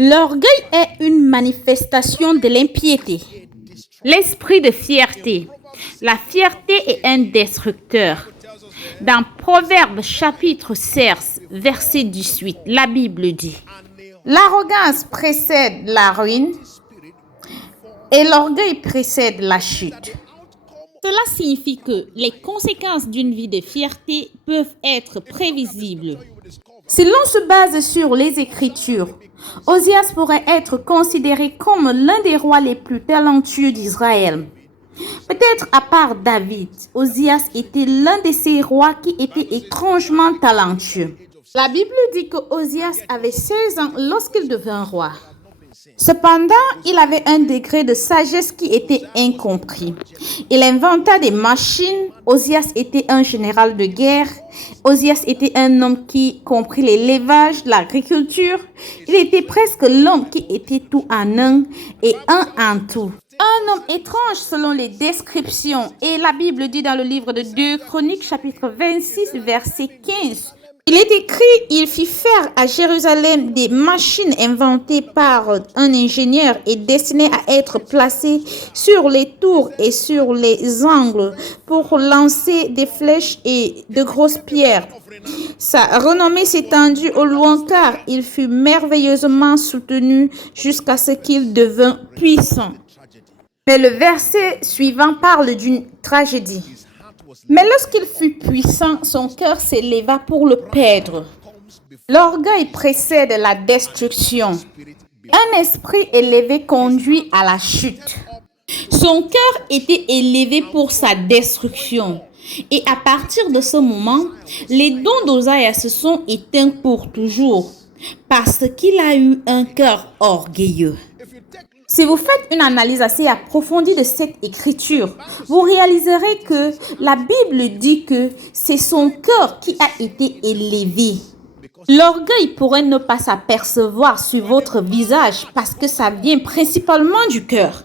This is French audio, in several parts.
L'orgueil est une manifestation de l'impiété. L'esprit de fierté. La fierté est un destructeur. Dans Proverbes chapitre 16, verset 18, la Bible dit: l'arrogance précède la ruine et l'orgueil précède la chute. Cela signifie que les conséquences d'une vie de fierté peuvent être prévisibles. Si l'on se base sur les Écritures, Osias pourrait être considéré comme l'un des rois les plus talentueux d'Israël. Peut-être à part David, Osias était l'un de ces rois qui était étrangement talentueux. La Bible dit que Osias avait 16 ans lorsqu'il devint roi. Cependant, il avait un degré de sagesse qui était incompris. Il inventa des machines. Osias était un général de guerre. Osias était un homme qui comprit l'élevage, l'agriculture. Il était presque l'homme qui était tout en un et un en tout. Un homme étrange selon les descriptions. Et la Bible dit dans le livre de 2 Chroniques, chapitre 26, verset 15. Il est écrit, il fit faire à Jérusalem des machines inventées par un ingénieur et destinées à être placées sur les tours et sur les angles pour lancer des flèches et de grosses pierres. Sa renommée s'étendit au loin car il fut merveilleusement soutenu jusqu'à ce qu'il devint puissant. Mais le verset suivant parle d'une tragédie. Mais lorsqu'il fut puissant, son cœur s'éleva pour le perdre. L'orgueil précède la destruction. Un esprit élevé conduit à la chute. Son cœur était élevé pour sa destruction. Et à partir de ce moment, les dons d'Osaïa se sont éteints pour toujours parce qu'il a eu un cœur orgueilleux. Si vous faites une analyse assez approfondie de cette écriture, vous réaliserez que la Bible dit que c'est son cœur qui a été élevé. L'orgueil pourrait ne pas s'apercevoir sur votre visage parce que ça vient principalement du cœur.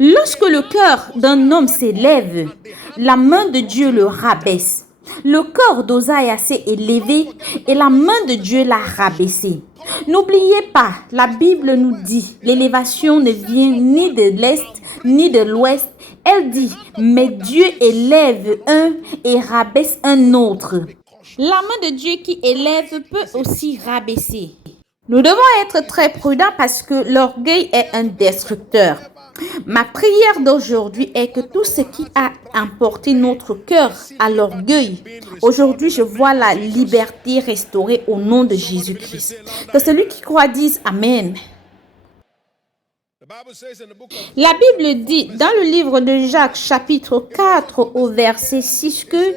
Lorsque le cœur d'un homme s'élève, la main de Dieu le rabaisse. Le cœur d'Osaïa s'est élevé et la main de Dieu l'a rabaissé. N'oubliez pas, la Bible nous dit, l'élévation ne vient ni de l'Est ni de l'Ouest. Elle dit, mais Dieu élève un et rabaisse un autre. La main de Dieu qui élève peut aussi rabaisser. Nous devons être très prudents parce que l'orgueil est un destructeur. Ma prière d'aujourd'hui est que tout ce qui a emporté notre cœur à l'orgueil, aujourd'hui je vois la liberté restaurée au nom de Jésus-Christ. Que celui qui croit dise Amen. La Bible dit dans le livre de Jacques chapitre 4 au verset 6 que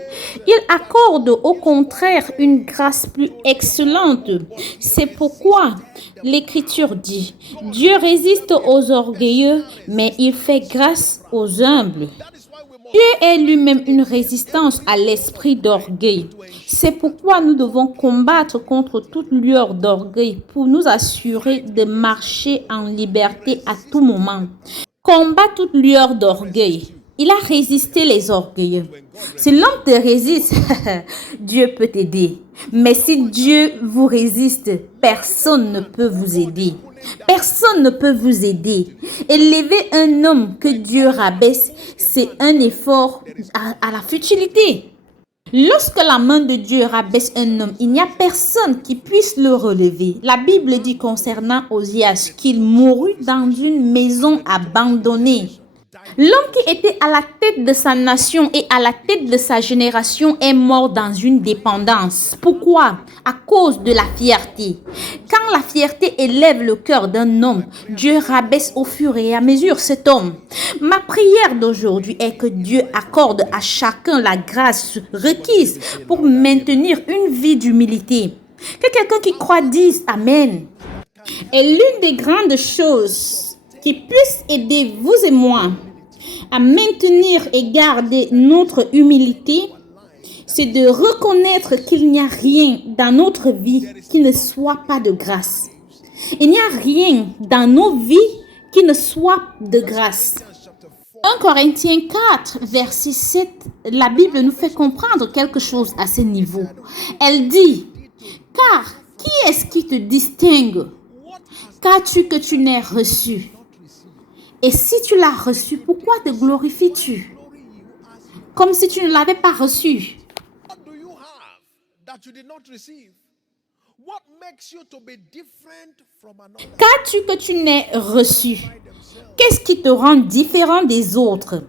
il accorde au contraire une grâce plus excellente. C'est pourquoi l'Écriture dit Dieu résiste aux orgueilleux mais il fait grâce aux humbles. Dieu est lui-même une résistance à l'esprit d'orgueil. C'est pourquoi nous devons combattre contre toute lueur d'orgueil pour nous assurer de marcher en liberté à tout moment. Combat toute lueur d'orgueil. Il a résisté les orgueilleux. Si l'homme te résiste, Dieu peut t'aider. Mais si Dieu vous résiste, personne ne peut vous aider. Personne ne peut vous aider. Élever un homme que Dieu rabaisse, c'est un effort à la futilité. Lorsque la main de Dieu rabaisse un homme, il n'y a personne qui puisse le relever. La Bible dit concernant Osias qu'il mourut dans une maison abandonnée. L'homme qui était à la tête de sa nation et à la tête de sa génération est mort dans une dépendance. Pourquoi? À cause de la fierté. Quand la fierté élève le cœur d'un homme, Dieu rabaisse au fur et à mesure cet homme. Ma prière d'aujourd'hui est que Dieu accorde à chacun la grâce requise pour maintenir une vie d'humilité. Que quelqu'un qui croit dise Amen. Et l'une des grandes choses qui puisse aider vous et moi à maintenir et garder notre humilité, c'est de reconnaître qu'il n'y a rien dans notre vie qui ne soit pas de grâce. Il n'y a rien dans nos vies qui ne soit de grâce. 1 Corinthiens 4, verset 7, la Bible nous fait comprendre quelque chose à ce niveau. Elle dit, car qui est-ce qui te distingue? Qu'as-tu que tu n'aies reçu? Et si tu l'as reçu, pourquoi te glorifies-tu? Comme si tu ne l'avais pas reçu. What do you have that you did not receive? What makes you to be different from another? Qu'as-tu que tu n'aies reçu? Qu'est-ce qui te rend différent des autres?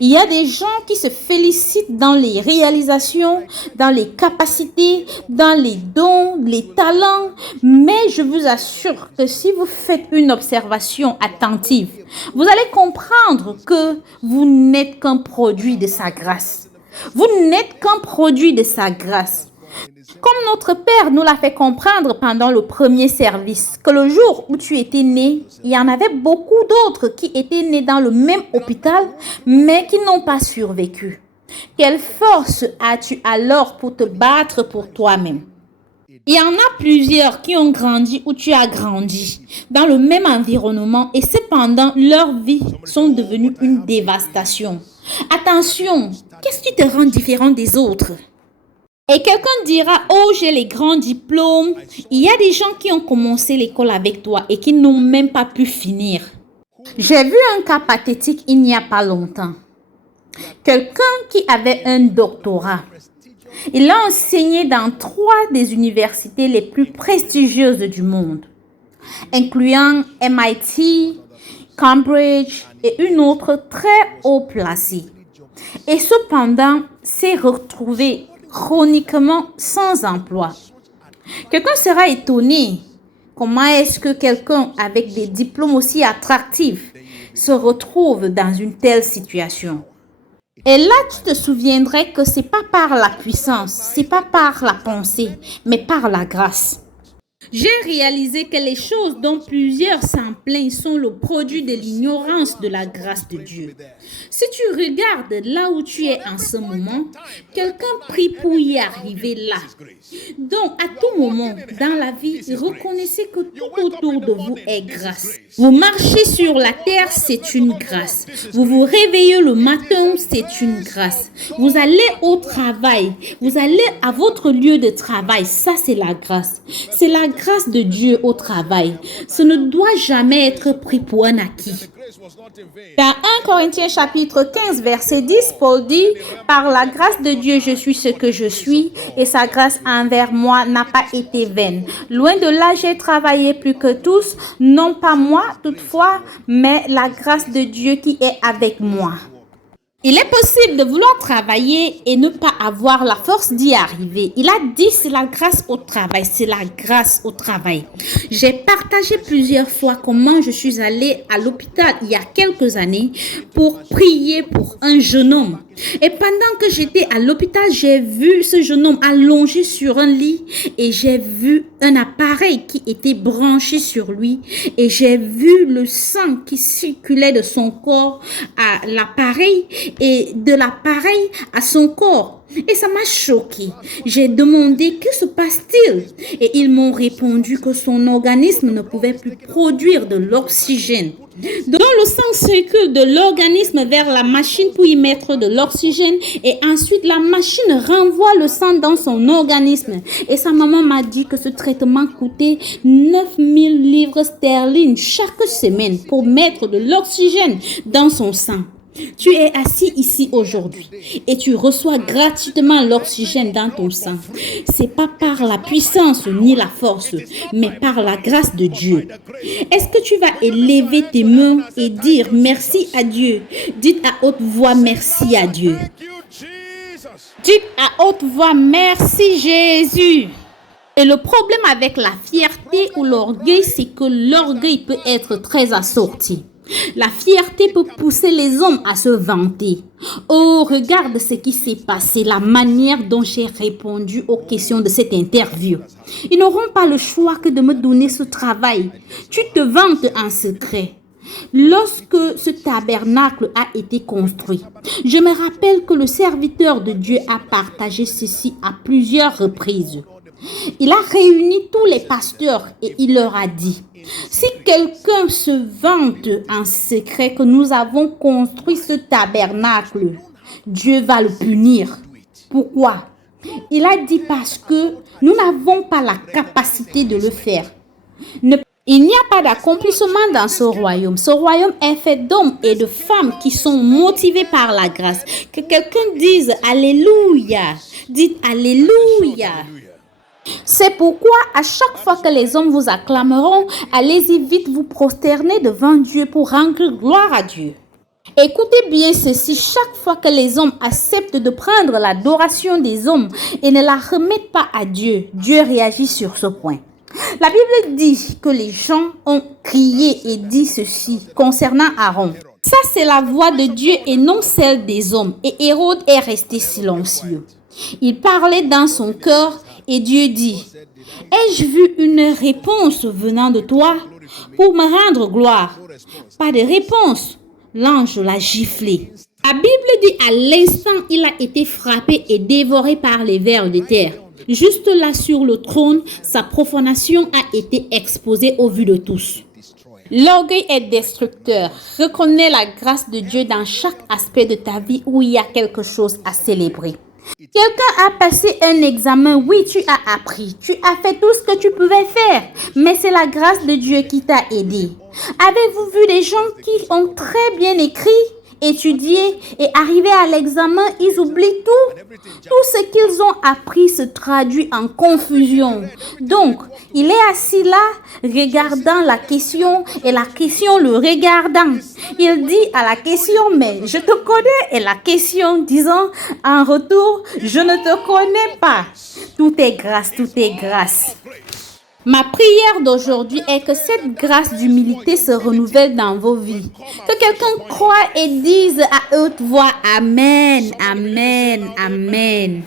Il y a des gens qui se félicitent dans les réalisations, dans les capacités, dans les dons, les talents. Mais je vous assure que si vous faites une observation attentive, vous allez comprendre que vous n'êtes qu'un produit de sa grâce. Vous n'êtes qu'un produit de sa grâce. Comme notre Père nous l'a fait comprendre pendant le premier service, que le jour où tu étais né, il y en avait beaucoup d'autres qui étaient nés dans le même hôpital, mais qui n'ont pas survécu. Quelle force as-tu alors pour te battre pour toi-même? Il y en a plusieurs qui ont grandi où tu as grandi, dans le même environnement, et cependant, leurs vies sont devenues une dévastation. Attention, qu'est-ce qui te rend différent des autres? Et quelqu'un dira, oh, j'ai les grands diplômes. Il y a des gens qui ont commencé l'école avec toi et qui n'ont même pas pu finir. J'ai vu un cas pathétique il n'y a pas longtemps. Quelqu'un qui avait un doctorat. Il a enseigné dans 3 des universités les plus prestigieuses du monde, incluant MIT, Cambridge et une autre très haut placée. Et cependant, s'est retrouvé chroniquement sans emploi. Quelqu'un sera étonné. Comment est-ce que quelqu'un avec des diplômes aussi attractifs se retrouve dans une telle situation? Et là, tu te souviendrais que ce n'est pas par la puissance, ce n'est pas par la pensée, mais par la grâce. J'ai réalisé que les choses dont plusieurs s'en plaignent sont le produit de l'ignorance de la grâce de Dieu. Si tu regardes là où tu es en ce moment, quelqu'un prie pour y arriver là. Donc, à tout moment dans la vie, reconnaissez que tout autour de vous est grâce. Vous marchez sur la terre, c'est une grâce. Vous vous réveillez le matin, c'est une grâce. Vous allez au travail, vous allez à votre lieu de travail, ça c'est la grâce. C'est la grâce de Dieu au travail. Ce ne doit jamais être pris pour un acquis. Dans 1 Corinthiens chapitre 15 verset 10, Paul dit, « Par la grâce de Dieu, je suis ce que je suis, et sa grâce envers moi n'a pas été vaine. Loin de là, j'ai travaillé plus que tous, non pas moi toutefois, mais la grâce de Dieu qui est avec moi. » Il est possible de vouloir travailler et ne pas avoir la force d'y arriver. Il a dit c'est la grâce au travail, c'est la grâce au travail. J'ai partagé plusieurs fois comment je suis allée à l'hôpital il y a quelques années pour prier pour un jeune homme. Et pendant que j'étais à l'hôpital, j'ai vu ce jeune homme allongé sur un lit et j'ai vu un appareil qui était branché sur lui et j'ai vu le sang qui circulait de son corps à l'appareil et de l'appareil à son corps. Et ça m'a choqué. J'ai demandé que se passe-t-il? Et ils m'ont répondu que son organisme ne pouvait plus produire de l'oxygène. Donc le sang circule de l'organisme vers la machine pour y mettre de l'oxygène et ensuite la machine renvoie le sang dans son organisme. Et sa maman m'a dit que ce traitement coûtait 9000 livres sterling chaque semaine pour mettre de l'oxygène dans son sang. Tu es assis ici aujourd'hui et tu reçois gratuitement l'oxygène dans ton sang. C'est pas par la puissance ni la force, mais par la grâce de Dieu. Est-ce que tu vas élever tes mains et dire merci à Dieu? Dites à haute voix merci à Dieu. Dites à haute voix merci Jésus. Et le problème avec la fierté ou l'orgueil, c'est que l'orgueil peut être très assorti. La fierté peut pousser les hommes à se vanter. Oh, regarde ce qui s'est passé, la manière dont j'ai répondu aux questions de cette interview. Ils n'auront pas le choix que de me donner ce travail. Tu te vantes en secret. Lorsque ce tabernacle a été construit, je me rappelle que le serviteur de Dieu a partagé ceci à plusieurs reprises. Il a réuni tous les pasteurs et il leur a dit, si quelqu'un se vante en secret que nous avons construit ce tabernacle, Dieu va le punir. Pourquoi? Il a dit parce que nous n'avons pas la capacité de le faire. Ne Il n'y a pas d'accomplissement dans ce royaume. Ce royaume est fait d'hommes et de femmes qui sont motivés par la grâce. Que quelqu'un dise Alléluia. Dites Alléluia. C'est pourquoi à chaque fois que les hommes vous acclameront, allez-y vite vous prosterner devant Dieu pour rendre gloire à Dieu. Écoutez bien ceci, chaque fois que les hommes acceptent de prendre l'adoration des hommes et ne la remettent pas à Dieu, Dieu réagit sur ce point. La Bible dit que les gens ont crié et dit ceci concernant Aaron. Ça, c'est la voix de Dieu et non celle des hommes. Et Hérode est resté silencieux. Il parlait dans son cœur et Dieu dit, « Ai-je vu une réponse venant de toi pour me rendre gloire ?» Pas de réponse. L'ange l'a giflé. La Bible dit à l'instant, il a été frappé et dévoré par les vers de terre. Juste là sur le trône, sa profanation a été exposée au vu de tous. L'orgueil est destructeur. Reconnais la grâce de Dieu dans chaque aspect de ta vie où il y a quelque chose à célébrer. Quelqu'un a passé un examen, oui, tu as appris, tu as fait tout ce que tu pouvais faire, mais c'est la grâce de Dieu qui t'a aidé. Avez-vous vu des gens qui ont très bien écrit, étudié et arrivé à l'examen, ils oublient tout. Tout ce qu'ils ont appris se traduit en confusion. Donc, il est assis là, regardant la question et la question le regardant. Il dit à la question, mais je te connais, et la question disant en retour, je ne te connais pas. Tout est grâce, tout est grâce. Ma prière d'aujourd'hui est que cette grâce d'humilité se renouvelle dans vos vies. Que quelqu'un croie et dise à haute voix Amen, Amen, Amen.